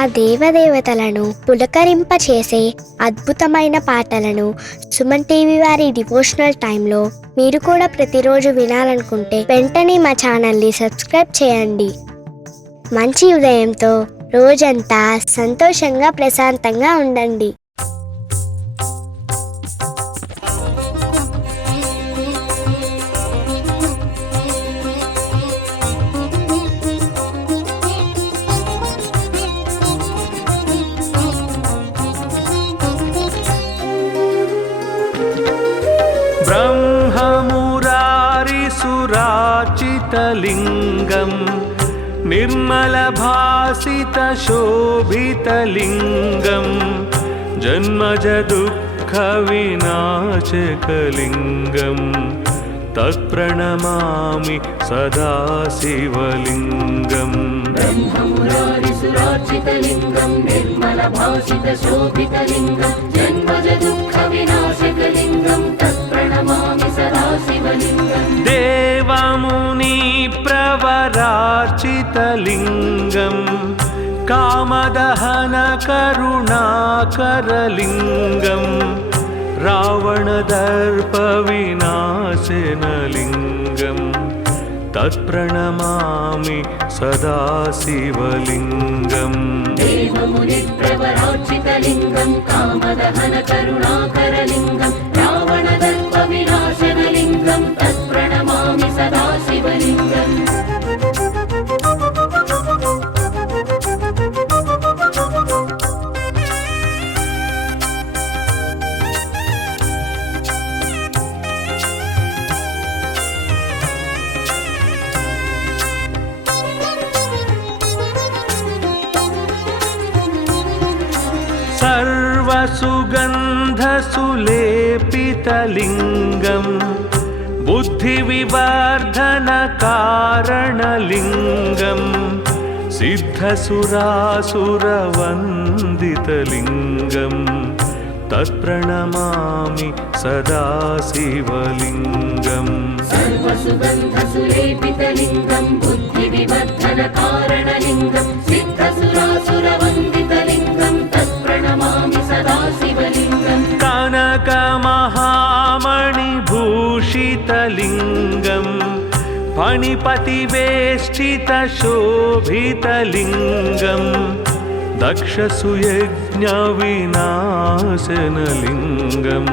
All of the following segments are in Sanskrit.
ఆ దేవదేవతలను పులకరింపచేసే అద్భుతమైన పాటలను సుమన్ టీవీ వారి డివోషనల్ టైంలో మీరు కూడా ప్రతిరోజు వినాలనుకుంటే వెంటనే మా ఛానల్ని సబ్స్క్రైబ్ చేయండి. మంచి ఉదయంతో రోజంతా సంతోషంగా ప్రశాంతంగా ఉండండి. ब्रह्ममुरारिसुराचितलिङ्गं निर्मलभासितशोभितलिङ्गं जन्मजदुःखविनाशकलिङ्गं तत्प्रणमामि सदा शिवलिङ्गम्. ब्रह्ममुरारिसुराचितलिङ्गं निर्मलभासितशोभितलिङ्गं जन्मजदुःखविनाशकलिङ्गं तत्प्रणमामि सदा शिवलिङ्गम्. देवमुनिप्रवरार्चितलिङ्गं कामदहनकरुणाकरलिङ्गं रावणदर्पविनाशनलिङ्गं तत्प्रणमामि सदा शिवलिङ्गम्. देवमुनिप्रवरार्चितलिङ्गं कामदहनकरुणाकरलिङ्गं रावणदर्पविनाशनलिङ्गं तत्प्रणमामि सदा शिवलिङ्गम्. सर्वसुगन्धसुलेपितलिङ्गं बुद्धिविवर्धनकारणलिङ्गं सिद्धसुरासुरवन्दितलिङ्गं तत्प्रणमामि सदा शिवलिङ्गम्. सर्वसुगन्धसुलेपितलिङ्गं बुद्धिविवर्धनकारणलिङ्गं सिद्धसुरासुरवन्दितलिङ्गं तत्प्रणमामि सदा शिवलिङ्गम्. कनकमहामणिभूषितलिङ्गं फणिपतिवेष्टितशोभितलिङ्गं दक्षसुयज्ञविनाशनलिङ्गं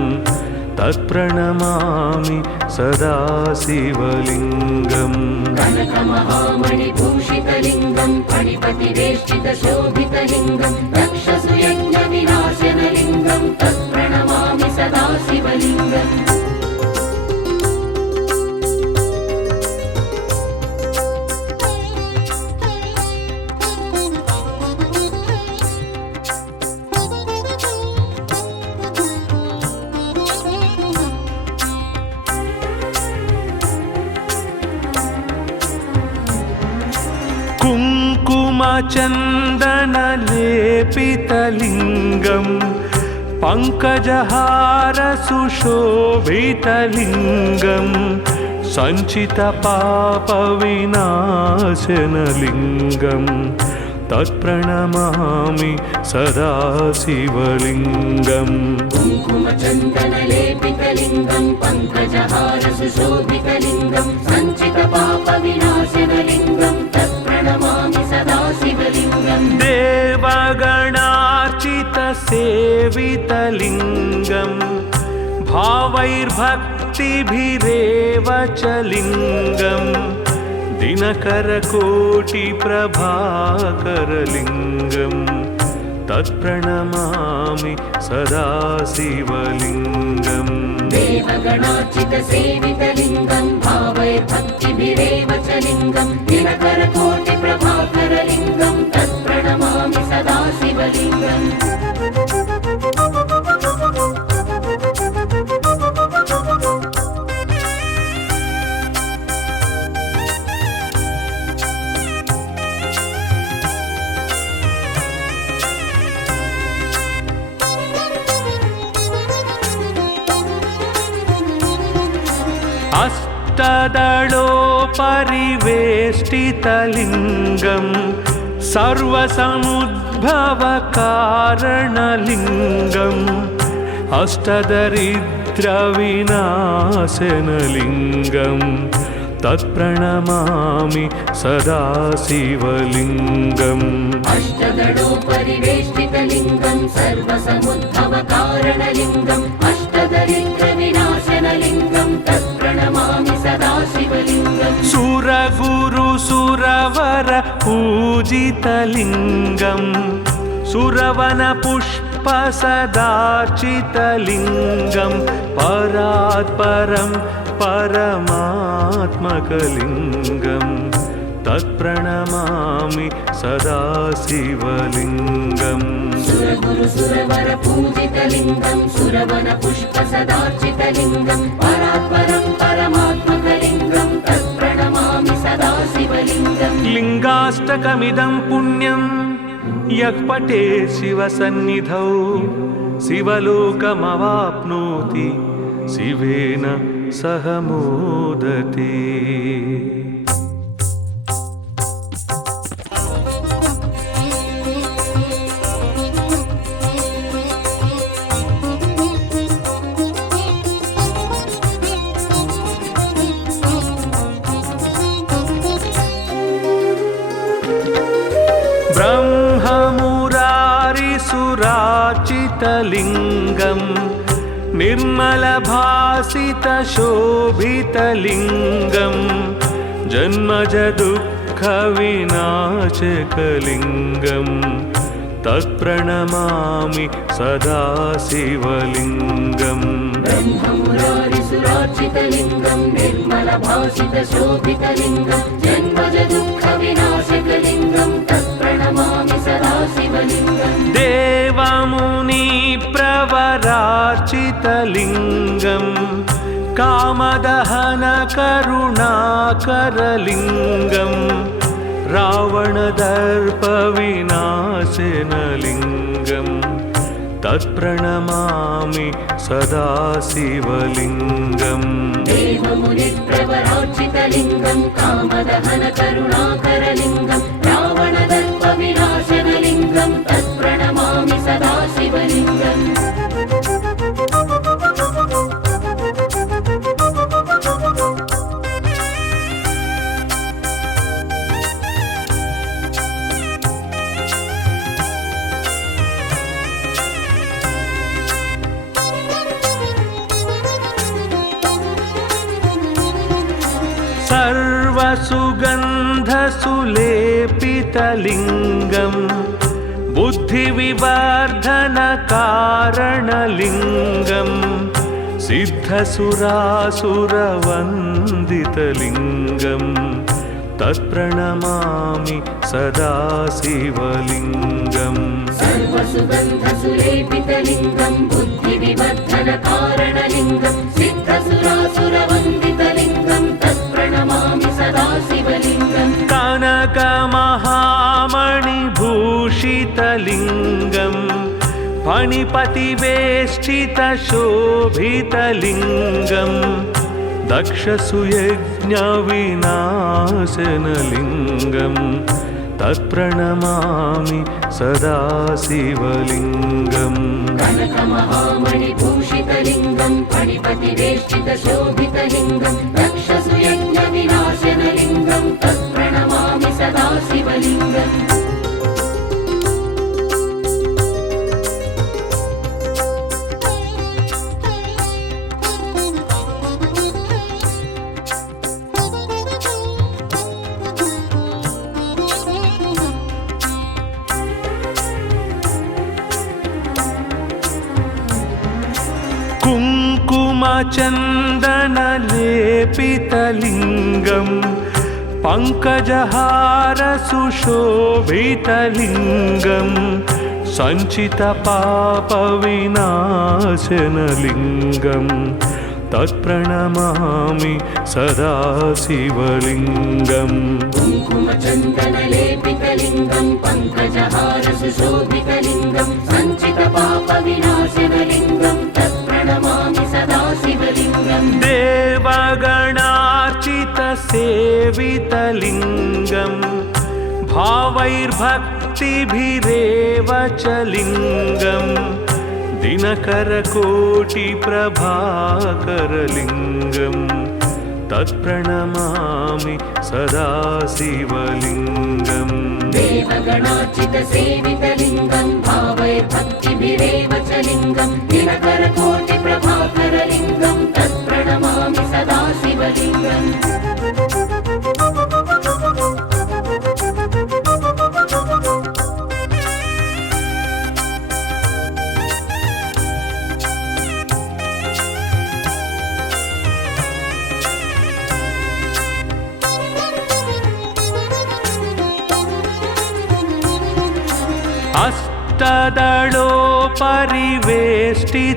तत्प्रणमामि सदा शिवलिङ्गम्. कनकमहामणिभूषितलिङ्गं फणिपतिवेष्टितशोभितलिङ्गं दक्षसुयज्ञविनाशनलिङ्गं तत्प्रणमामि सदा शिवलिङ्गम्. कुङ्कुमचन्दनलेपितलिङ्गं पङ्कजहारसुशोभितलिङ्गं सञ्चितपापविनाशनलिङ्गं तत्प्रणमामि सदा शिवलिङ्गम्. कुङ्कुमचन्दनलेपितलिङ्गं पङ्कजहारसुशोभितलिङ्गं सञ्चितपापविनाशनलिङ्गं तत्प्रणमामि सदा शिवलिङ्गम्. देवगणार्चितसेवितलिङ्गं भावैर्भक्तिभिरेव च लिङ्गं दिनकरकोटिप्रभाकरलिङ्गं तत्प्रणमामि सदा शिवलिङ्गम्. देवगणार्चितसेवितलिङ्गं भावैर्भक्तिभिरेव च लिङ्गं दिनकरकोटिप्रभाकरलिङ्गं तत्प्रणमामि सदा शिवलिङ्गम्. अष्टदलोपरिवेष्टितलिङ्गं सर्वसमुद्र उद्भवकारणलिङ्गम् अष्टदरिद्रविनाशनलिङ्गं तत्प्रणमामि सदा शिवलिङ्गम् अष्टदलोपरिवेष्टितलिङ्गं सर्वसमुद्भवकारणलिङ्गम् अष्टदरिद्रविनाशनलिङ्गं तत्प्रणमामि सदा शिवलिङ्गम् सुरगुरुसुरवर पूजितलिङ्गं सुरवनपुष्पसदार्चितलिङ्गं परात्परं परमात्मकलिङ्गं तत्प्रणमामि सदा शिवलिङ्गम् सुरगुरुसुरवर पूजितलिङ्गं सुरवनपुष्पसदार्चितलिङ्गं परात्परं परमात्मकलिङ्गं तत्प्रणमामि सदा शिवलिङ्गम् लिङ्गाष्टकमिदं पुण्यं यः पठे शिवसन्निधौ शिवलोकमवाप्नोति शिवेन सह मोदते। ब्रह्ममुरारिसुरार्चितलिङ्गं निर्मलभासितशोभितलिङ्गं जन्मजदुःखविनाशकलिङ्गं तत्प्रणमामि सदा शिवलिङ्गम् ब्रह्ममुरारिसुरार्चितलिङ्गं निर्मलभासितशोभितलिङ्गं जन्मजदुःखविनाशकलिङ्गं तत्प्रणमामि सदा शिवलिङ्गम् देवमुनिप्रवरार्चितलिङ्गं कामदहनकरुणाकरलिङ्गं रावणदर्पविनाशनलिङ्गं तत्प्रणमामि सदा शिवलिङ्गम् देवमुनिप्रवरार्चितलिङ्गं कामदहनकरुणाकरलिङ्गं रावणदर्पविनाशनलिङ्गं तत्प्रणमामि सदा शिवलिङ्गम् सर्वसुगन्धसुलेपितलिङ्गं बुद्धिविवर्धनकारणलिङ्गं सिद्धसुरासुरवन्दितलिङ्गं तत्प्रणमामि सदा शिवलिङ्गम् सर्वसुगन्धसुलेपितलिङ्गं बुद्धिविवर्धनकारणलिङ्गं सिद्धसुरासुरवन्दितलिङ्गं तत्प्रणमामि सदा शिवलिङ्गम् कनकमहामणिभूषितलिङ्गं फणिपतिवेष्टितशोभितलिङ्गं दक्षसुयज्ञविनाशनलिङ्गं तत्प्रणमामि सदा शिवलिङ्गम् कनकमहामणिभूषितलिङ्गं फणिपतिवेष्टितशोभितलिङ्गं दक्षसुयज्ञविनाशनलिङ्गं तत्प्रणमामि सदा शिवलिङ्गम् कुङ्कुमचन्दनलेपितलिङ्गं पङ्कजहारसुशोभितलिङ्गं सञ्चितपापविनाशनलिङ्गं तत्प्रणमामि सदा शिवलिङ्गम् कुङ्कुमचन्दनलेपितलिङ्गं पङ्कजहारसुशोभितलिङ्गं सञ्चितपापविनाशनलिङ्गं तत्प्रणमामि सदा शिवलिङ्गम् देवगणार्चितसेवितलिङ्गं भावैर्भक्तिभिरेव च लिङ्गम् दिनकरकोटिप्रभाकरलिङ्गम् तत्प्रणमामि सदा शिवलिङ्गम् देवगणार्चितसेवितलिङ्गं भावैर्भक्तिभिरेव च लिङ्गं दिनकरकोटिप्रभाकरलिङ्गं तत्प्रणमामि सदा शिवलिङ्गम्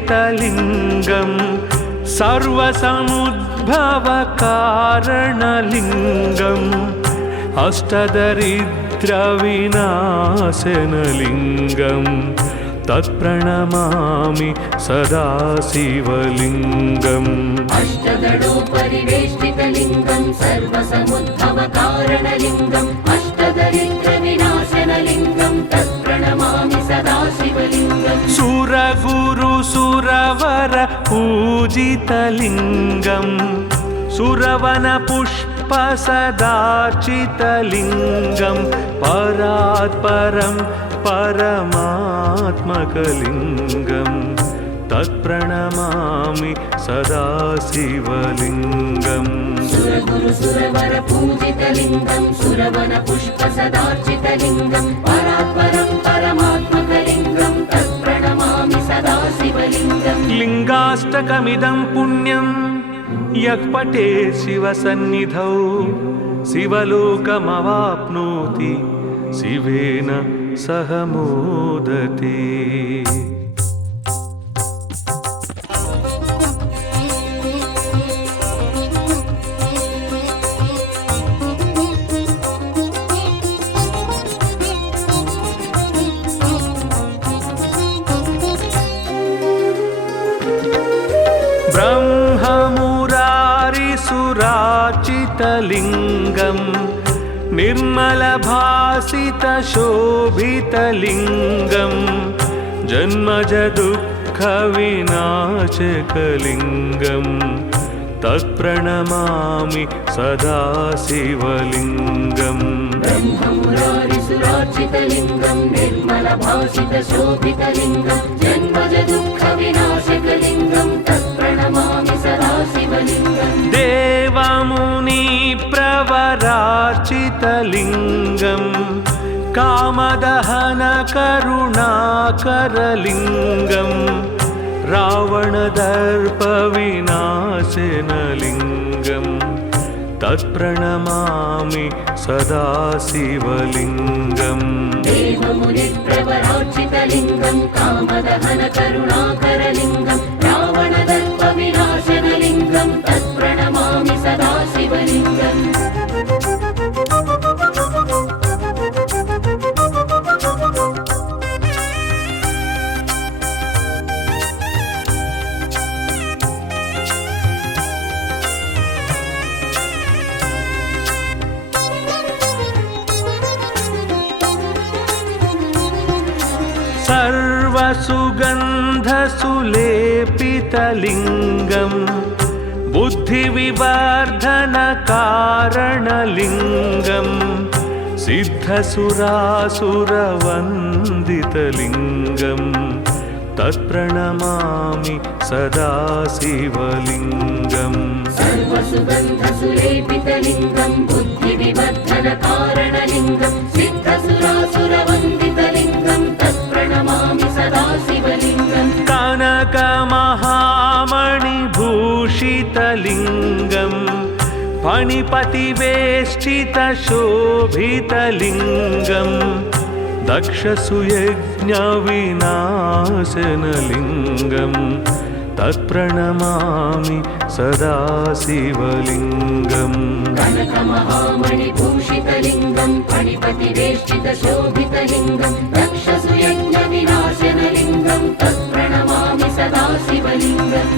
अष्टदलोपरिवेष्टितलिङ्गं सर्वसमुद्भवकारणलिङ्गम् अष्टदरिद्रविनाशनलिङ्गं तत्प्रणमामि सदा शिवलिङ्गम् अष्टदलोपरिवेष्टितलिङ्गं सर्वसमुद्भवकारणलिङ्गम् अष्टदरिद्रविनाशनलिङ्गं तत्प्रणमामि सदा शिवलिङ्गम् सुरगुरुसुरवर पूजितलिङ्गं सुरवनपुष्पसदार्चितलिङ्गं परात्परं परमात्मकलिङ्गं तत्प्रणमामि सदा शिवलिङ्गम् सुरगुरुसुरवर पूजितलिङ्गं सुरवनपुष्पसदार्चितलिङ्गं परात्परं परमात्मकलिङ्गं तत्प्रणमामि सदा शिवलिङ्गम् लिङ्गाष्टकमिदं पुण्यं यः पठे शिवसन्निधौ शिवलोकमवाप्नोति शिवेन सह मोदते। ब्रह्ममुरारिसुराचितलिङ्गं निर्मलभासितशोभितलिङ्गं जन्मजदुःखविनाशकलिङ्गं तत्प्रणमामि सदा शिवलिङ्गम् ब्रह्ममुरारिसुरार्चितलिङ्गं निर्मलभासितशोभितलिङ्गं जन्मजदुःखविनाशकलिङ्गं तत्प्रणमामि सदा शिवलिङ्गम् देवमुनिप्रवरार्चितलिङ्गं कामदहनकरुणाकरलिङ्गं रावणदर्पविनाशनलिङ्गं तत्प्रणमामि सदा शिवलिङ्गम् देवमुनिप्रवरार्चितलिङ्गं कामदहनकरुणाकरलिङ्गं रावणदर्पविनाशनलिङ्गं तत्प्रणमामि सदा शिवलिङ्गम् सर्वसुगन्धसुलेपितलिङ्गं बुद्धिविवर्धनकारणलिङ्गं सिद्धसुरासुरवन्दितलिङ्गं तत्प्रणमामि सदा शिवलिङ्गम् सर्वसुगन्धसुलेपितलिङ्गं बुद्धिविवर्धनकारणलिङ्गं सिद्धसुरासुरवन्दितलिङ्गं तत्प्रणमामि सदा शिवलिङ्गम् कनकमहामणिभूषितलिङ्गं फणिपतिवेष्टितशोभितलिङ्गं दक्षसुयज्ञविनाशनलिङ्गं तत्प्रणमामि सदा शिवलिङ्गम् कनकमहामणिभूषितलिङ्गं फणिपतिवेष्टितशोभितलिङ्गं दक्षसुयज्ञविनाशनलिङ्गं तत्प्रणमामि सदा शिवलिङ्गम्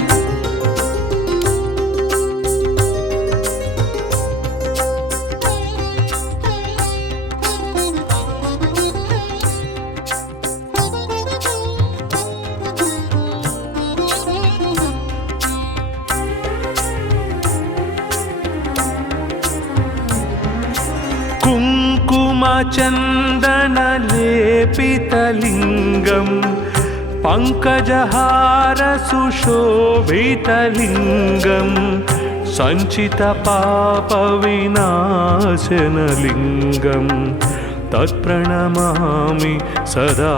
कुङ्कुमचन्दनलेपितलिङ्गं पङ्कजहारसुशोभितलिङ्गं सञ्चितपापविनाशनलिङ्गं तत्प्रणमामि सदा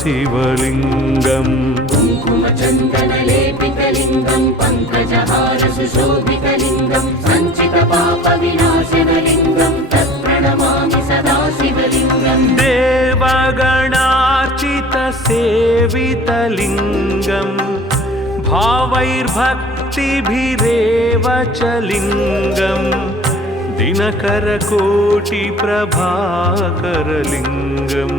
शिवलिङ्गम् कुङ्कुमचन्दनलेपितलिङ्गं पङ्कजहारसुशोभितलिङ्गं सञ्चितपापविनाशनलिङ्गं तत्प्रणमामि सदा शिवलिङ्गम् देवगणार्चितसेवितलिङ्गं भावैर्भक्तिभिरेव च लिङ्गं दिनकरकोटिप्रभाकरलिङ्गं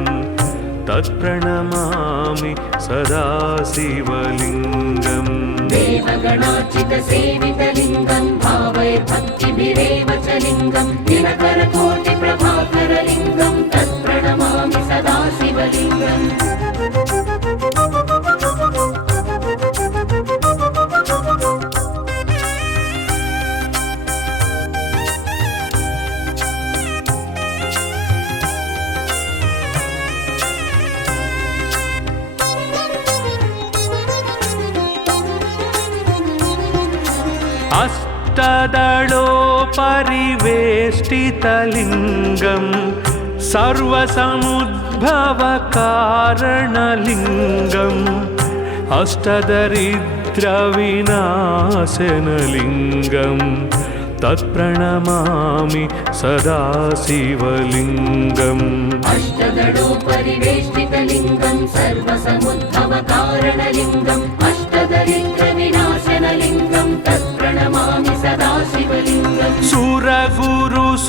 तत्प्रणमामि सदा शिवलिङ्गम् देवगणार्चितसेवितलिङ्गं भावैर्भक्तिभिरेव च लिङ्गं दिनकरकोटिप्रभाकरलिङ्गं तत्प्रणमामि सदा शिवलिङ्गम् अष्टदलोपरिवेष्टितलिङ्गं सर्वसमुद्भवकारणलिङ्गम् अष्टदरिद्रविनाशनलिङ्गं तत्प्रणमामि सदा शिवलिङ्गम् अष्टदलोपरिवेष्टितलिङ्गं सर्वसमुद्भवकारणलिङ्गम् अष्टदरिद्रविनाशनलिङ्गं तत्प्रणमामि सदा शिवलिङ्गम् सुरगुरुसुरवर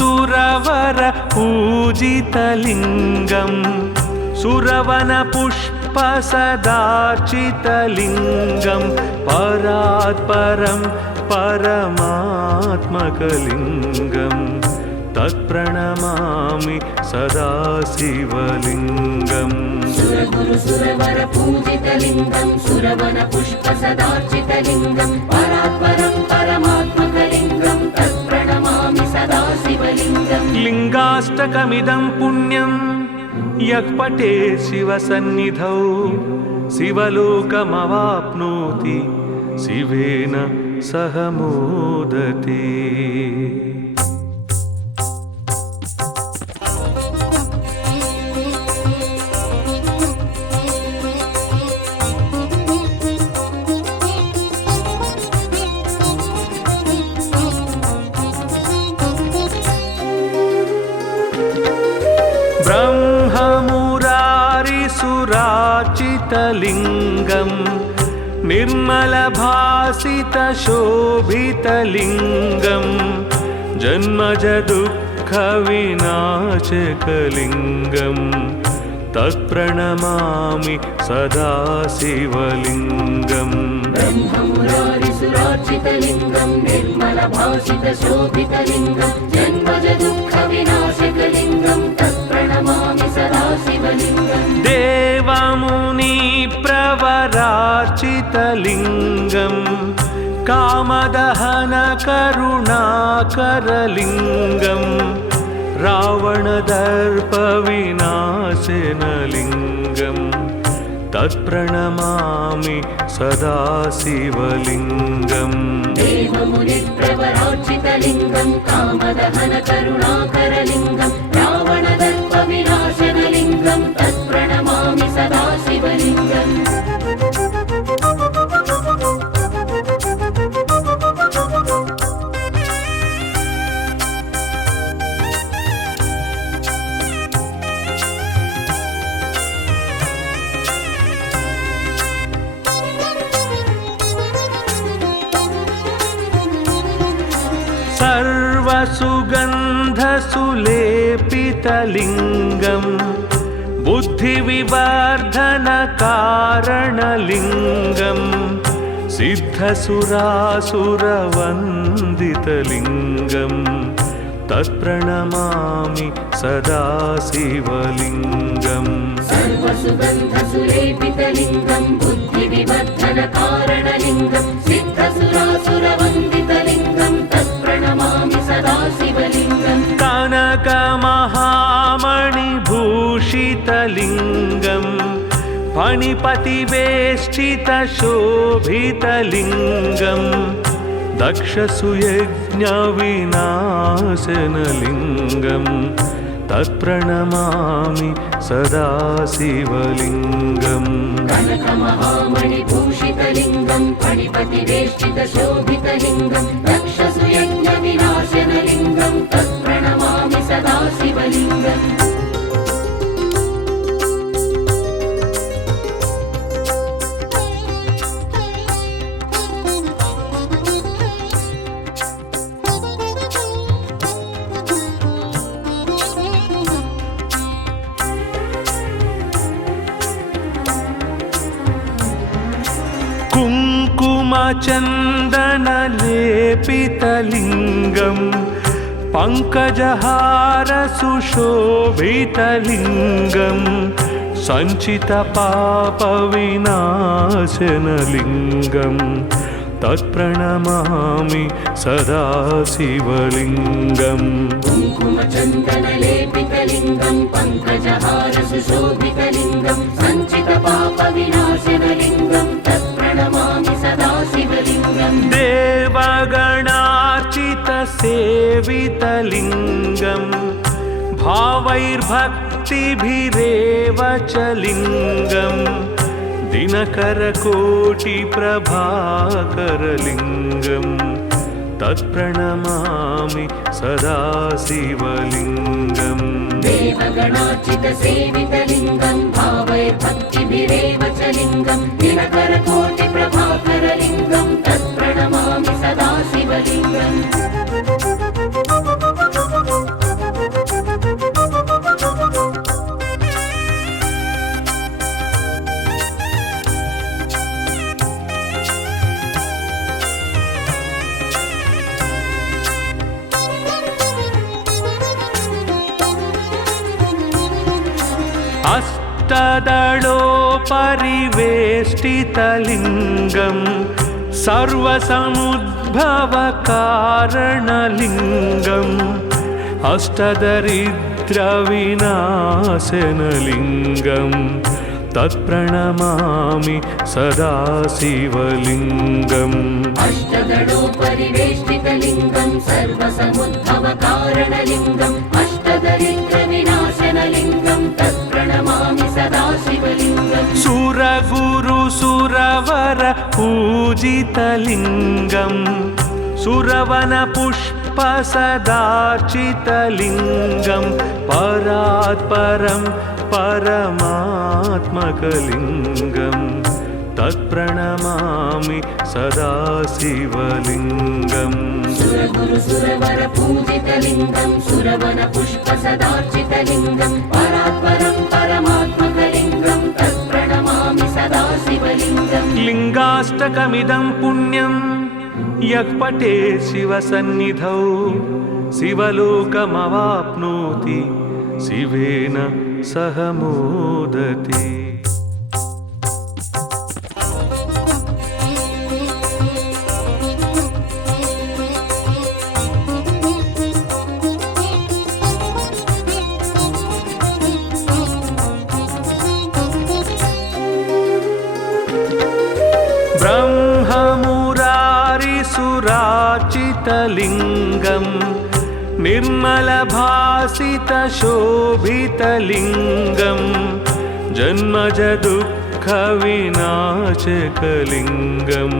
पूजितलिङ्गं सुरवनपुष्पसदार्चितलिङ्गं परात्परं परमात्मकलिङ्गं तत्प्रणमामि सदा शिवलिङ्गम् सुरगुरुसुरवर पूजितलिङ्गं सुरवनपुष्पसदार्चितलिङ्गं परात्परं परमात्मकलिङ्गं तत्प्रणमामि सदा शिवलिङ्गम् लिङ्गाष्टकमिदं पुण्यं यः पठेत् शिवसन्निधौ शिवलोकमवाप्नोति शिवेन सह मोदते। ब्रह्ममुरारिसुरार्चितलिङ्गं निर्मलभासितशोभितलिङ्गं जन्मजदुःखविनाशकलिङ्गं तत्प्रणमामि सदा शिवलिङ्गम् ब्रह्ममुरारिसुरार्चितलिङ्गं निर्मलभासितशोभितलिङ्गं जन्मजदुःखविनाशकलिङ्गं तत्प्रणमामि सदा शिवलिङ्गम् देवमुनिप्रवरार्चितलिङ्गं कामदहनकरुणाकरलिङ्गं रावणदर्पविनाशनलिङ्गं तत्प्रणमामि सदा शिवलिङ्गम् देवमुनिप्रवरार्चितलिङ्गं कामदहनकरुणाकरलिङ्गं रावणदर्पविनाशनलिङ्गं तत्प्रणमामि सदा शिवलिङ्गम् सर्वसुगन्धसुलेपितलिङ्गं बुद्धिविवर्धनकारणलिङ्गं सिद्धसुरासुरवन्दितलिङ्गं तत्प्रणमामि सदा शिवलिङ्गम् सर्वसुगन्धसुलेपितलिङ्गं बुद्धिविवर्धनकारणलिङ्गं सिद्धसुरासुरवन्दितलिङ्गं तत्प्रणमामि सदा शिवलिङ्गम् कनकमहामणि भूषितलिङ्गं फणिपतिवेष्टितशोभितलिङ्गं दक्षसुयज्ञविनाशनलिङ्गं तत्प्रणमामि सदा शिवलिङ्गम् कनकमहामणिभूषितलिङ्गं फणिपतिवेष्टितशोभितलिङ्गं दक्षसुयज्ञविनाशनलिङ्गं तत्प्रणमामि सदा शिवलिङ्गम् कुङ्कुमचन्दनलेपितलिङ्गं पङ्कजहारसुशोभितलिङ्गं सञ्चितपापविनाशनलिङ्गं तत्प्रणमामि सदा शिवलिङ्गम् कुङ्कुमचन्दनलेपितलिङ्गं पङ्कजहारसुशोभितलिङ्गं सञ्चितपापविनाशनलिङ्गं तत्प्रणमामि सदा शिवलिङ्गम् देवगणार्चितसेवितलिङ्गं भावैर्भक्तिभिरेव च लिङ्गं दिनकरकोटिप्रभाकरलिङ्गं तत्प्रणमामि सदा शिवलिङ्गम् देवगणार्चितसेवितलिङ्गं भावैर्भक्तिभिरेव च लिङ्गं दिनकरकोटिप्रभाकरलिङ्गं तत्प्रणमामि सदा शिवलिङ्गम् अष्टदलोपरिवेष्टितलिङ्गं सर्वसमुद्भवकारणलिङ्गं अष्टदरिद्रविनाशनलिङ्गं तत्प्रणमामि सदा शिवलिङ्गम् अष्टदलोपरिवेष्टितलिङ्गं सर्वसमुद्भवकारणलिङ्गम् अष्टदरिद्रविनाशनलिङ्गं तत्प्रणमामि सदा शिवलिङ्गम् सुरगुरुसुरवर पूजितलिङ्गं सुरवनपुष्पसदार्चितलिङ्गं परात्परं परमात्मकलिङ्गं तत्प्रणमामि सदा शिवलिङ्गम् सुरगुरुसुरवर पूजितलिङ्गं सुरवनपुष्पसदार्चितलिङ्गं परात्परं परमात्मकलिङ्गं तत्प्रणमामि सदा शिवलिङ्गम् लिङ्गाष्टकमिदं पुण्यं यः पठेत् शिवसन्निधौ शिवलोकमवाप्नोति शिवेन सह मोदते। ब्रह्ममुरारिसुरार्चितलिङ्गं निर्मलभासितशोभितलिङ्गं जन्मजदुःखविनाशकलिङ्गं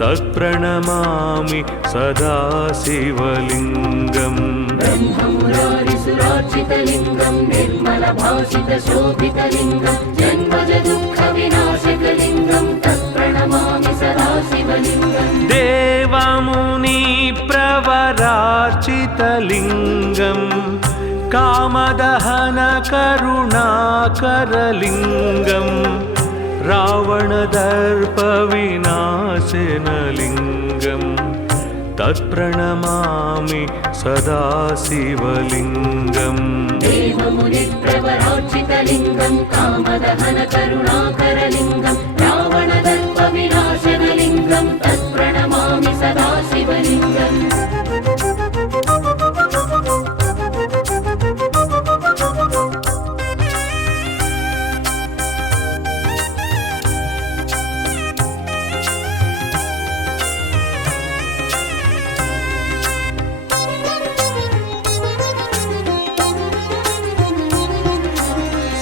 तत्प्रणमामि सदा शिवलिङ्गम् ब्रह्ममुरारिसुरार्चितलिङ्गं निर्मलभासितशोभितलिङ्गं जन्मजदुःखविनाशकलिङ्गं तत्प्रणमामि सदा शिवलिङ्गम् देवमुनिप्रवरार्चितलिङ्गं कामदहनकरुणाकरलिङ्गं रावणदर्पविनाशनलिङ्गं तत्प्रणमामि सदा शिवलिङ्गम् देवमुनिप्रवरार्चितलिङ्गं कामदहनकरुणाकरलिङ्गं रावणदर्पविनाशनलिङ्गं तत्प्रणमामि सदा शिवलिङ्गम्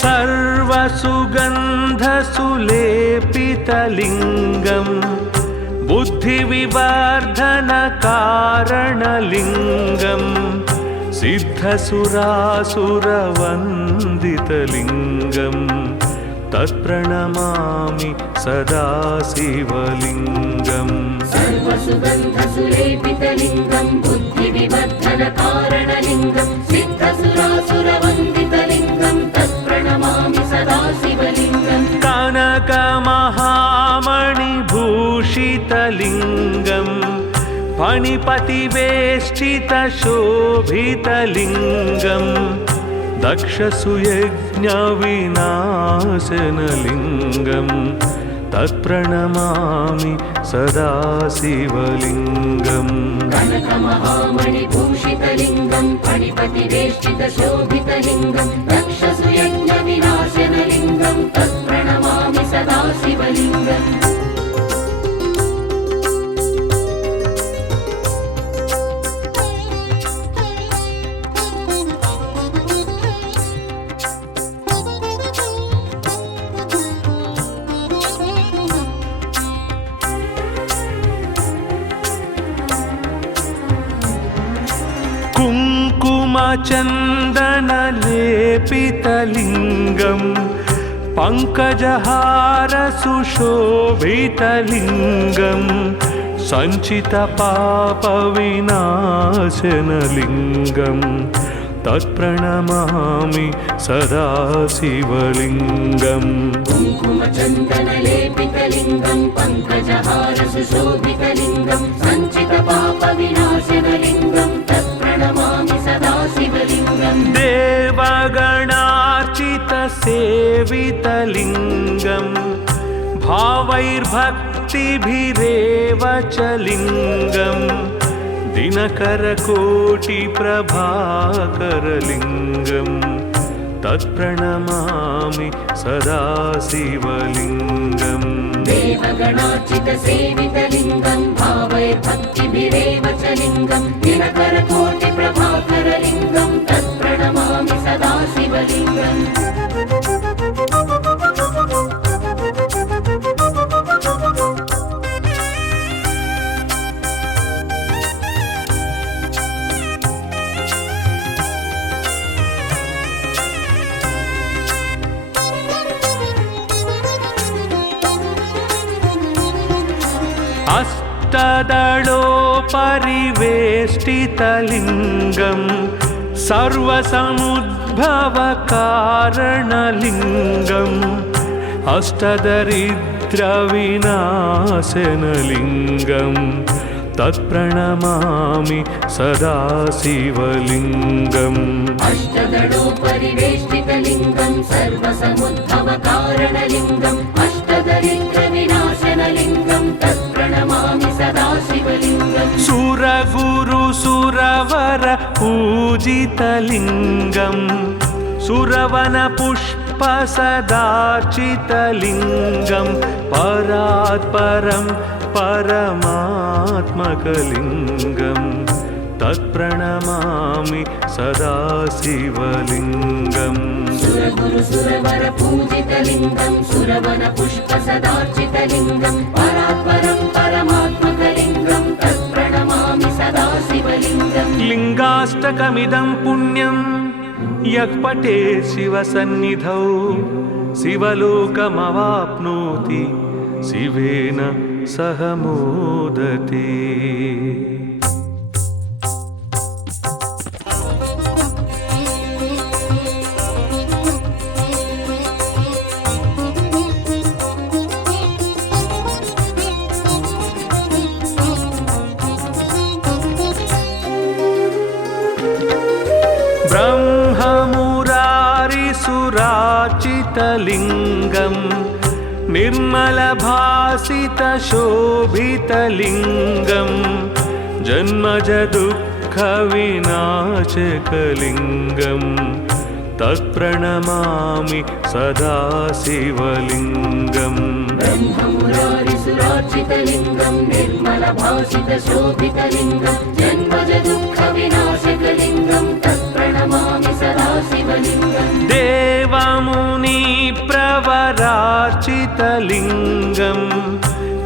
सर्वसुगन्धसुलेपितलिङ्गम् बुद्धिविवर्धनकारणलिङ्गम् सिद्धसुरासुरवन्दितलिङ्गम् तत्प्रणमामि सदा शिवलिङ्गम् सर्वसुगन्धसुलेपितलिङ्गम् बुद्धिविवर्धनकारणलिङ्गम् सिद्धसुरासुरवन्दितलिङ्गम् तत्प्रणमामि सदा शिवलिङ्गम् कनकमहामणिभूषितलिङ्गम् फणिपतिवेष्टितशोभितलिङ्गम् दक्षसुयज्ञविनाशनलिङ्गम् तत्प्रणमामि सदा शिवलिङ्गम् कनकमहामणिभूषितलिङ्गम् फणिपतिवेष्टितशोभितलिङ्गम् दक्षसुयज्ञविनाशनलिङ्गम् तत्प्रणमामि सदा शिवलिङ्गम् कुङ्कुमचन्दनलेपितलिङ्गम् पङ्कजहारसुशोभितलिङ्गम् सञ्चितपापविनाशनलिङ्गम् तत्प्रणमामि सदा शिवलिङ्गम् कुङ्कुमचन्दनलेपितलिङ्गम् पङ्कजहारसुशोभितलिङ्गम् सञ्चितपापविनाशनलिङ्गम् तत्प्रणमामि सदा शिवलिङ्गम् देवगणार्चितसेवितलिङ्गम् भावैर्भक्तिभिरेव च लिङ्गम् दिनकरकोटिप्रभाकरलिङ्गम् तत्प्रणमामि सदा शिवलिङ्गम् देवगणार्चितसेवितलिङ्गम् भावैर्भक्तिभिरेव च लिङ्गम् दिनकरकोटिप्रभाकरलिङ्गम् तत्प्रणमामि सदा शिवलिङ्गम् अष्टदलोपरिवेष्टितलिङ्गम् सर्वसमुद्भवकारणलिङ्गम् अष्टदरिद्रविनाशनलिङ्गम् तत्प्रणमामि सदा शिवलिङ्गम् अष्टदलोपरिवेष्टितलिङ्गम् सर्वसमुद्भवकारणलिङ्गम् अष्टदरिद्रविनाशनलिङ्गम् तत्प्रणमामि सदा शिवलिङ्गम् सुरगुरुसुरवर पूजितलिङ्गम् सुरवनपुष्पसदार्चितलिङ्गम् परात्परं परमात्मकलिङ्गम् तत्प्रणमामि सदा शिवलिङ्गम् सुरगुरुसुरवर पूजितलिङ्गम् सुरवनपुष्पसदार्चितलिङ्गम् परात्परं परमात्मकलिङ्गम् तत्प्रणमामि सदा शिवलिङ्गम् लिङ्गाष्टकमिदं पुण्यं यः पठेत् शिवसन्निधौ शिवलोकमवाप्नोति शिवेन सह मोदते। ब्रह्ममुरारिसुरार्चितलिङ्गम् निर्मलभासितशोभितलिङ्गम् जन्मजदुःखविनाशकलिङ्गम् तत्प्रणमामि सदा शिवलिङ्गम् ब्रह्ममुरारिसुरार्चितलिङ्गम् निर्मलभासितशोभितलिङ्गम् जन्मजदुःखविनाशकलिङ्गम् तत्प्रणमामि सदा शिवलिङ्गम् देवमुनि मुनिप्रवरार्चितलिङ्गं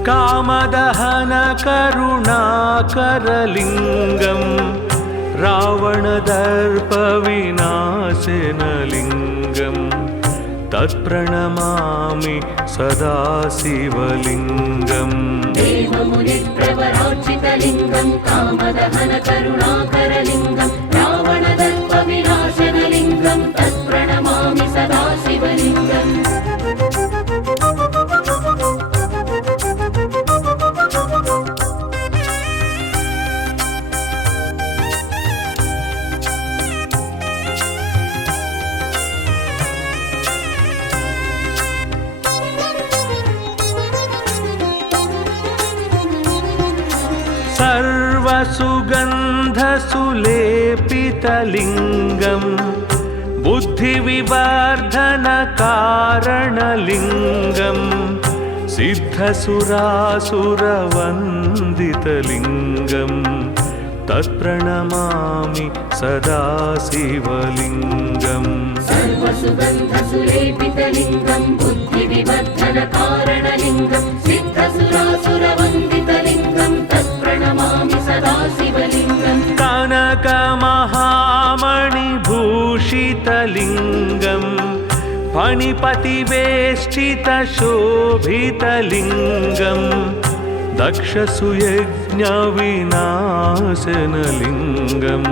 कामदहनकरुणाकरलिङ्गं रावणदर्पविनाशनलिङ्गं तत्प्रणमामि सदा शिवलिङ्गम् देवमुनिप्रवरार्चितलिङ्गं कामदहनकरुणाकरलिङ्गं रावणदर्पविनाशनलिङ्गं तत्प्रणमामि सदा शिवलिङ्गम् सर्वसुगन्धसुलेपितलिङ्गं बुद्धिविवर्धनकारणलिङ्गं सिद्धसुरासुरवन्दितलिङ्गं तत्प्रणमामि सदा शिवलिङ्गम् सर्वसुगन्धसुलेपितलिङ्गं बुद्धिविवर्धनकारणलिङ्गं सिद्धसुरासुरवन्दितलिङ्गं तत्प्रणमामि सदा शिवलिङ्गम् कनकमहामणिभूषितलिङ्गं फणिपतिवेष्टितशोभितलिङ्गं दक्षसुयज्ञविनाशनलिङ्गं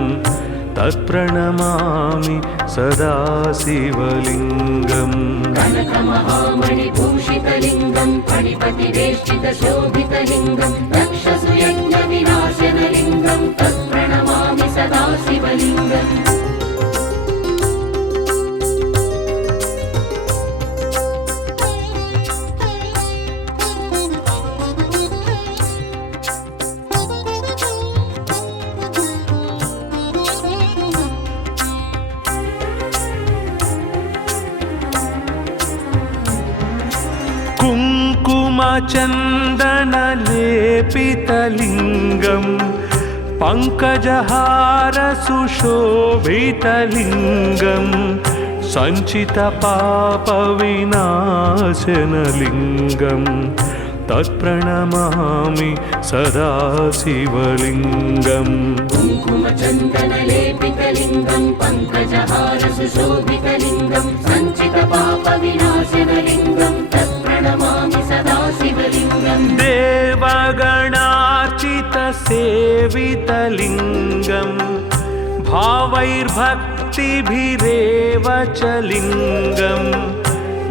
तत्प्रणमामि सदा शिवलिङ्गम् कनकमहामणिभूषितलिङ्गं फणिपतिवेष्टितशोभितलिङ्गं दक्षसुयज्ञविनाशनलिङ्गं तत्प्रणमामि सदा शिवलिङ्गम् कुङ्कुमचन्दनलेपितलिङ्गं पङ्कजहारसुशोभितलिङ्गं सञ्चितपापविनाशनलिङ्गं तत्प्रणमामि सदा शिवलिङ्गम् कुङ्कुमचन्दनलेपितलिङ्गं पङ्कजहारसुशोभितलिङ्गं सञ्चितपापविनाशनलिङ्गं तत्प्रणमामि सदा शिवलिङ्गम् देवगणार्चितसेवितलिङ्गं भावैर्भक्तिभिरेव च लिङ्गं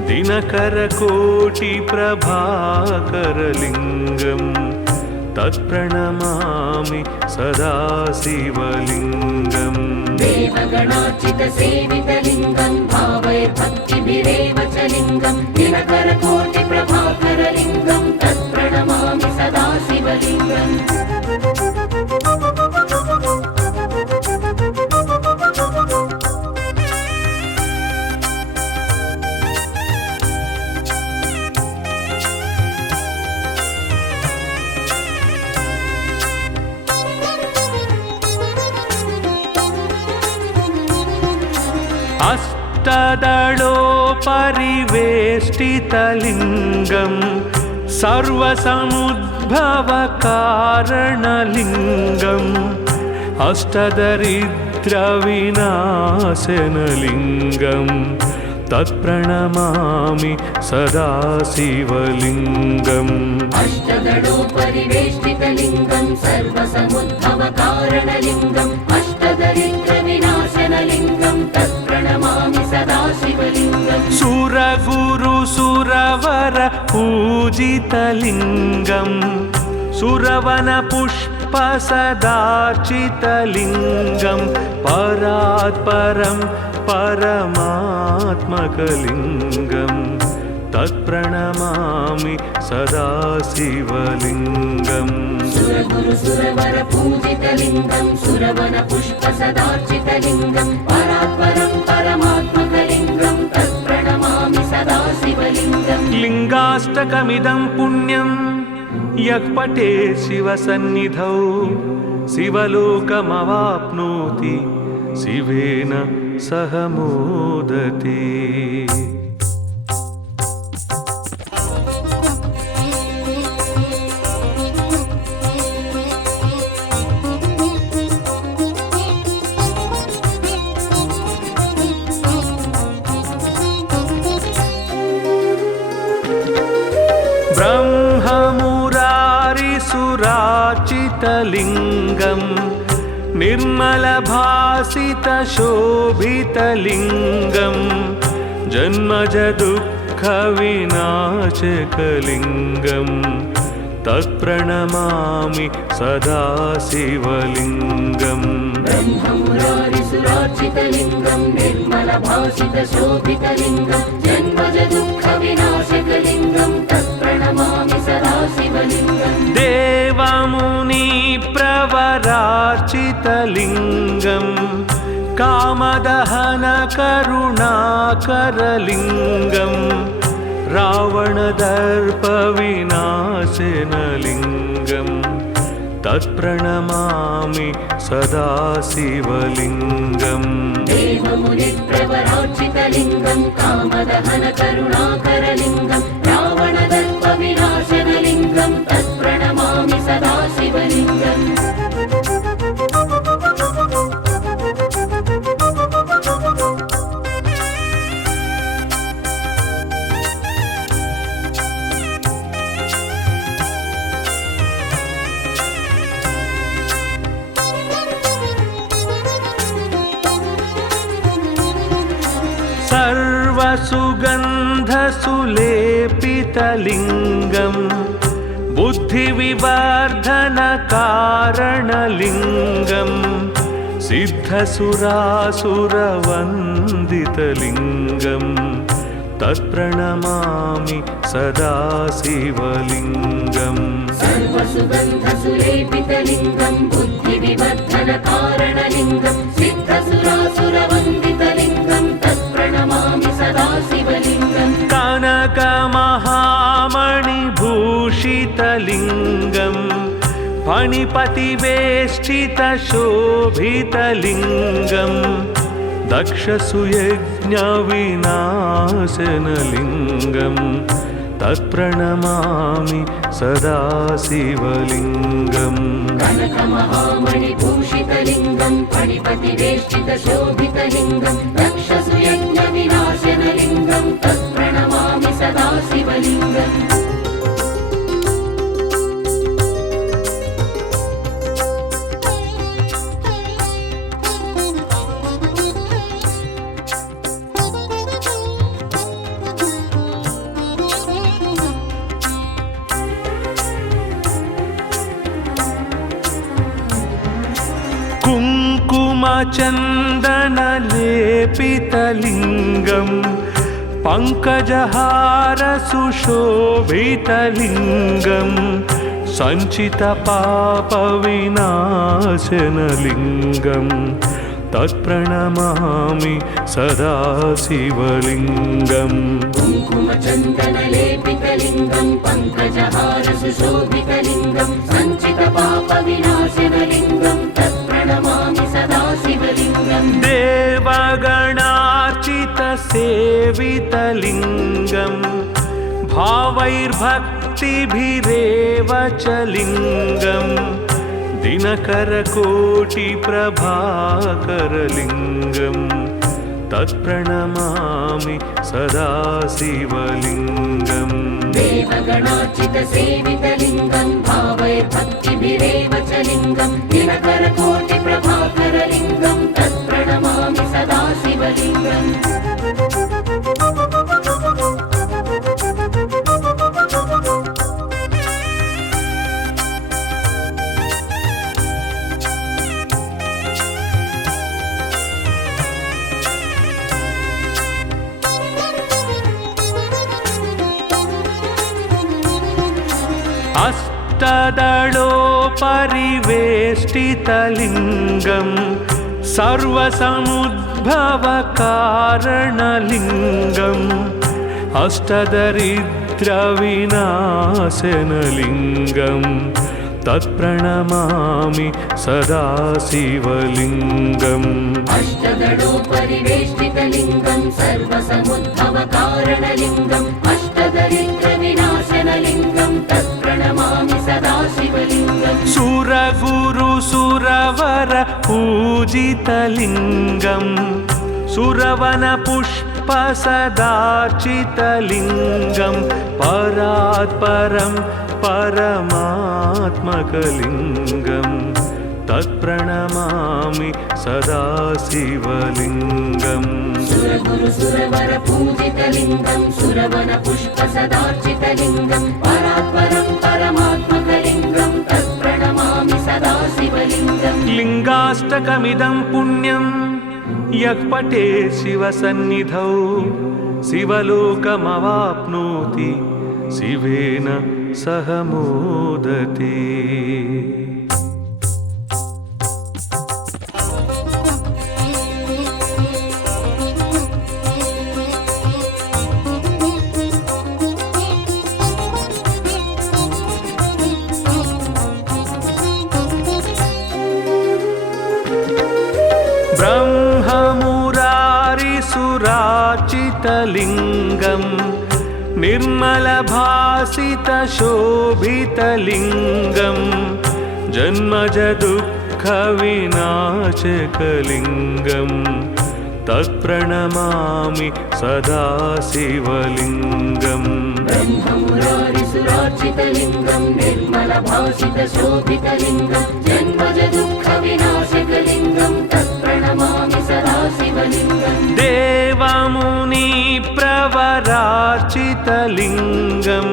दिनकरकोटिप्रभाकरलिङ्गं तत्प्रणमामि सदा शिवलिङ्गम् देवगणार्चितसेवितलिङ्गं भावैर्भक्तिभिरेव च लिङ्गं दिनकरकोटिप्रभाकरलिङ्गं तत्प्रणमामि सदा शिवलिङ्गम् अष्टदलोपरिवेष्टितलिङ्गं सर्वसमुद्भवकारणलिङ्गम् अष्टदरिद्रविनाशनलिङ्गं तत्प्रणमामि सदा शिवलिङ्गम् अष्टदलोपरिवेष्टितलिङ्गं सर्वसमुद्भवकारणलिङ्गम् अष्टदरिद्रविनाशनलिङ्गं तत्प्रणमामि सदा शिवलिङ्गम् सुरगुरुसुरवर पूजितलिङ्गं सुरवनपुष्पसदार्चितलिङ्गं परात्परं परमात्मकलिङ्गं तत्प्रणमामि सदा शिवलिङ्गम् सुरगुरुसुरवर पूजितलिङ्गं सुरवनपुष्पसदार्चितलिङ्गं परात्परं परमात्मकलिङ्गं तत्प्रणमामि सदा शिवलिङ्गम् लिङ्गाष्टकमिदं पुण्यं यः पठेत् शिवसन्निधौ शिवलोकमवाप्नोति शिवेन सह मोदते। ब्रह्ममुरारिसुराचितलिङ्गं निर्मलभासितशोभितलिङ्गं जन्मजदुःखविनाशकलिङ्गं तत्प्रणमामि सदा शिवलिङ्गम् ब्रह्ममुरारिसुरार्चितलिङ्गं निर्मलभासितशोभितलिङ्गं जन्मजदुःखविनाशकलिङ्गं तत्प्रणमामि सदा शिवलिङ्गम् देवमुनिप्रवरार्चितलिङ्गं कामदहनकरुणाकरलिङ्गं रावणदर्पविनाशनलिङ्गं तत्प्रणमामि सदा शिवलिङ्गम् देवमुनिप्रवरार्चितलिङ्गं कामदहनकरुणाकरलिङ्गं रावणदर्पविनाशनलिङ्गं तत्प्रणमामि सदा शिवलिङ्गम् सर्वसुगन्धसुलेपितलिङ्गं बुद्धिविवर्धनकारणलिङ्गं सिद्धसुरासुरवन्दितलिङ्गं तत्प्रणमामि सदा शिवलिङ्गम् सर्वसुगन्धसुलेपितलिङ्गं बुद्धिविवर्धनकारणलिङ्गं सिद्धसुरासुरवन्दितलिङ्गं तत्प्रणमामि सदा शिवलिङ्गम् कनकमहामणिभूषितलिङ्गं फणिपतिवेष्टितशोभितलिङ्गं दक्षसुयज्ञविनाशनलिङ्गं तत्प्रणमामि सदा शिवलिङ्गम् कनकमहामणिभूषितलिङ्गं फणिपतिवेष्टितशोभितलिङ्गं दक्षसुयज्ञविनाशनलिङ्गं तत्प्रणमामि सदा शिवलिङ्गम् कुङ्कुमचन्दनलेपितलिङ्गं पङ्कजहारसुशोभितलिङ्गं सञ्चितपापविनाशनलिङ्गं तत्प्रणमामि सदा शिवलिङ्गम् कुङ्कुमचन्दनलेपितलिङ्गं पङ्कजहारसुशोभितलिङ्गं सञ्चितपापविनाशनलिङ्गं तत्प्रणमामि सदा शिवलिङ्गम् देवगणार्चितसेवितलिङ्गं भावैर्भक्तिभिरेव च लिङ्गं दिनकरकोटिप्रभाकरलिङ्गं तत्प्रणमामि सदा शिवलिङ्गम् देवगणार्चितसेवितलिङ्गं भावैर्भक्तिभिरेव च लिङ्गं दिनकरकोटिप्रभाकरलिङ्गं तत्प्रणमामि सदा शिवलिङ्गम् अष्टदलोपरिवेष्टितलिङ्गं सर्वसमुद्भवकारणलिङ्गम् अष्टदरिद्रविनाशनलिङ्गं तत्प्रणमामि सदा शिवलिङ्गम् अष्टदलोपरिवेष्टितलिङ्गं सर्वसमुद्भवकारणलिङ्गम् अष्टदरिद्रविनाशनलिङ्गं तत्प्रणमामि सदा शिवलिङ्गम् सुरगुरुसुरवर पूजितलिङ्गं सुरवनपुष्प रूपसदार्चितलिङ्गं परात् परं परमात्मकलिङ्गं तत्प्रणमामि सदा शिवलिङ्गम् सुरगुरुसुरवर पूजितलिङ्गं सुरवन पुष्पसदार्चितलिङ्गं परात्परं परमात्मकलिङ्गं तत्प्रणमामि सदा शिवलिङ्गम् लिङ्गाष्टकमिदं पुण्यं यः पठे शिवसन्निधौ शिवलोकमवाप्नोति शिवेन सह मोदते। ब्रह्ममुरारिसुराचितलिङ्गं निर्मलभासितशोभितलिङ्गं जन्मजदुःखविनाशकलिङ्गं तत्प्रणमामि सदा शिवलिङ्गम् ब्रह्ममुरारिसुरार्चितलिङ्गं निर्मलभासितशोभितलिङ्गं जन्मजदुःखविनाशकलिङ्गं तत्प्रणमामि सदा शिवलिङ्गम् देवमुनिप्रवरार्चितलिङ्गं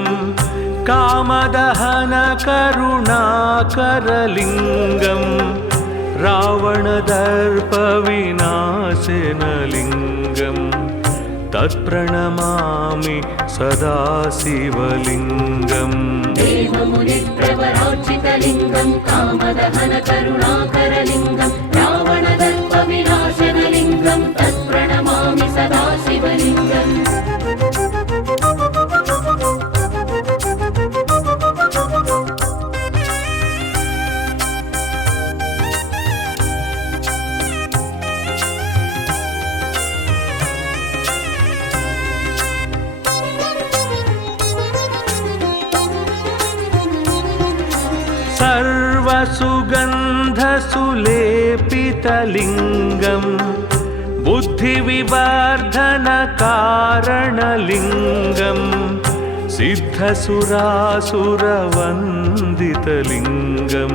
कामदहनकरुणाकरलिङ्गं रावणदर्पविनाशनलिङ्गं तत्प्रणमामि सदा शिवलिङ्गम् देवमुनिप्रवरार्चितलिङ्गं कामदहनकरुणाकरलिङ्गं रावणदर्पविनाशनलिङ्गं तत्प्रणमामि सदा शिवलिङ्गम् सर्वसुगन्धसुलेपितलिङ्गं बुद्धिविवर्धनकारणलिङ्गं सिद्धसुरासुरवन्दितलिङ्गं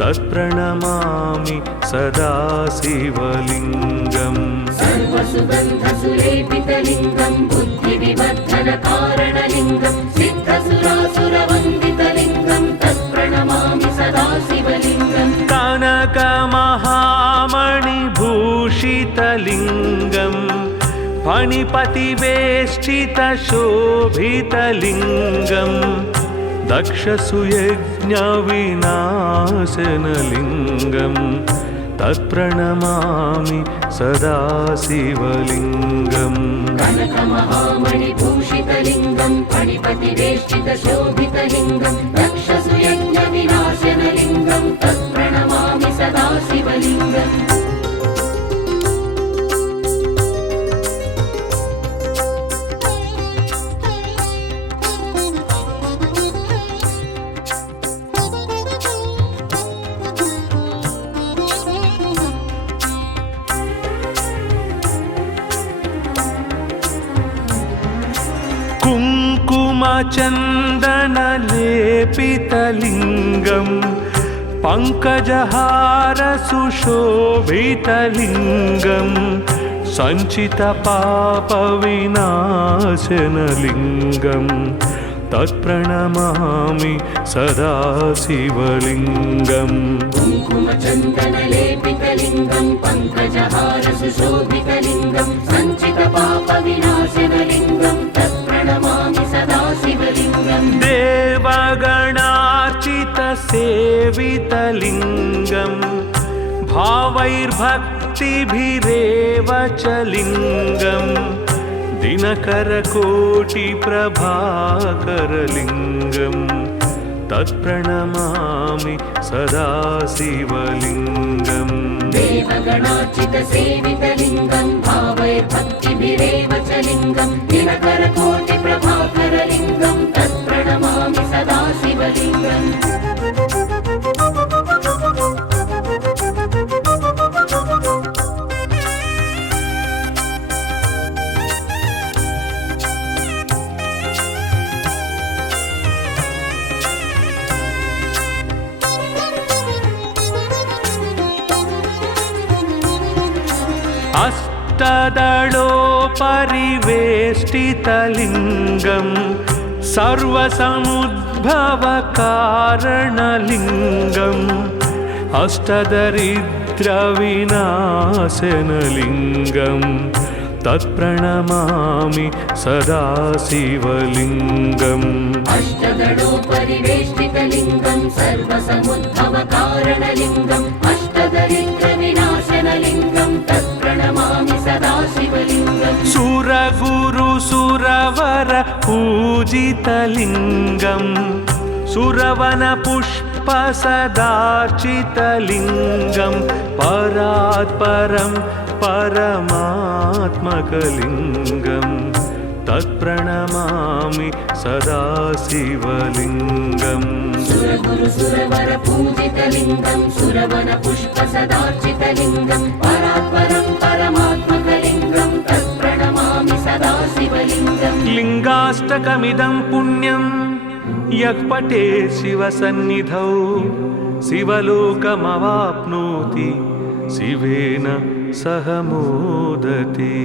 तत्प्रणमामि सदा शिवलिङ्गम् सर्वसुगन्धसुलेपितलिङ्गं बुद्धिविवर्धनकारणलिङ्गं सिद्धसुरासुरवन्दितलिङ्गं तत्प्रणमामि सदा शिवलिङ्गम् कनकमहामणिभूषितलिङ्गं फणिपतिवेष्टितशोभितलिङ्गं दक्षसुयज्ञविनाशनलिङ्गं तत्प्रणमामि सदा शिवलिङ्गम् कनकमहामणिभूषितलिङ्गं फणिपतिवेष्टितशोभितलिङ्गं दक्षसुयज्ञविनाशनलिङ्गं तत्प्रणमामि सदा शिवलिङ्गम् कुङ्कुमचन्दनलेपितलिङ्गं पङ्कजहारसुशोभितलिङ्गं सञ्चितपापविनाशनलिङ्गं तत्प्रणमामि सदा शिवलिङ्गम् कुङ्कुमचन्दनलेपितलिङ्गं पङ्कजहारसुशोभितलिङ्गं सञ्चितपापविनाशनलिङ्गं तत्प्रणमामि सदा शिवलिङ्गम् देवगणार्चितसेवितलिङ्गं भावैर्भक्तिभिरेव च लिङ्गं दिनकरकोटिप्रभाकरलिङ्गं तत्प्रणमामि सदा शिवलिङ्गम् देवगणार्चितसेवितलिङ्गं भावैर्भक्तिभिरेव च लिङ्गं दिनकरकोटिप्रभाकरलिङ्गं तत्प्रणमामि सदा शिवलिङ्गम् अष्टदलोपरिवेष्टितलिङ्गं सर्वसमुद्भवकारणलिङ्गम् अष्टदरिद्रविनाशनलिङ्गं तत्प्रणमामि सदा शिवलिङ्गम् अष्टदलोपरिवेष्टितलिङ्गं सर्वसमुद्भवकारणलिङ्गम् अष्टदरिद्रविनाशनलिङ्गं तत्प्रणमामि सदा शिवलिङ्गम् सुरगुरुसुरवर पूजितलिङ्गं सुरवनपुष्पसदार्चितलिङ्गं परात्परं परमात्मकलिङ्गं तत्प्रणमामि सदा शिवलिङ्गम् सुरगुरुसुरवर पूजितलिङ्गं सुरवनपुष्पसदार्चितलिङ्गं परात्परं परमात्मकलिङ्गं तत्प्रणमामि सदा शिवलिङ्गम् लिङ्गाष्टकमिदं पुण्यं यः पठे शिवसन्निधौ शिवलोकमवाप्नोति शिवेन सह मोदते।